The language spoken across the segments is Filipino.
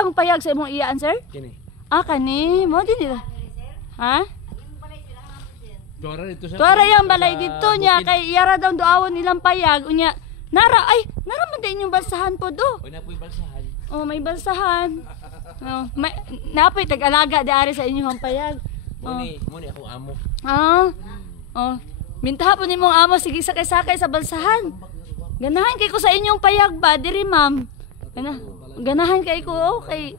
ang payag sa imong iyaan, sir? Kini. Ah, kani. Mo din nila. Ha? Tuara dito sa. Tuara yang balay dito niya kay iyara daw doawon ilang payag unya. Nara man din yung balsahan po do. O na po'y balsahan. Oh, may balsahan. Oh, may napoy tag-alaga di ari sa inyong payag. Muni ako amo. Ah. Oh. Mintaha po nimong amo sige sakay-sakay sa balsahan. Ganahan kay ko sa inyong payag ba diri ma'am. Ganahan kay ko okay.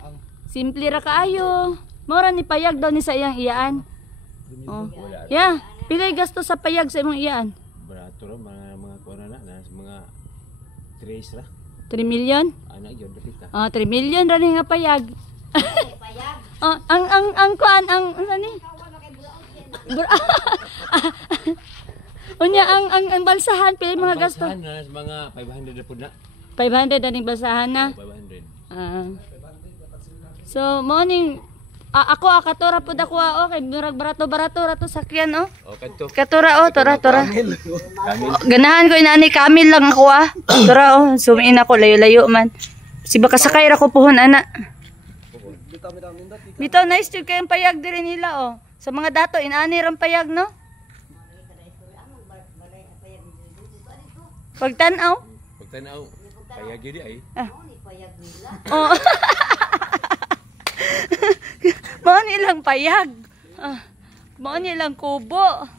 Simple ra kaayo. Mora ni payag daw ni sa iyang iyaan. Oh. Yeah, pilay gasto sa payag sa imong iyaan. Barato ra mga kuno na mga 3 ra. 3 million? Ana gyud dapita. Ah, 3 million ra ni nga payag. Payag. Oh, ang kuan ang ni? Unya ang balsahan pilay mga gasto. Balsahan na mga 500 ra pud na. 500 aning balsahan na. 500. Ah. So, morning ako katura pud ako okay, murag barato rato sakyan oh. O kadto. Katura oh, tora. Kamil. Ganahan ko inani Kamil lang ako ah. Tura oh, sumiin ako layo-layo man. Si baka sakay ra ko puhon ana. Bitaw nice jud kay ang payag diri nila oh. Sa mga dato inani ram payag no. Pagtan-aw. Payag gyud ay. Payag nila. Oh. Mao nilang payag. Mao nilang kubo.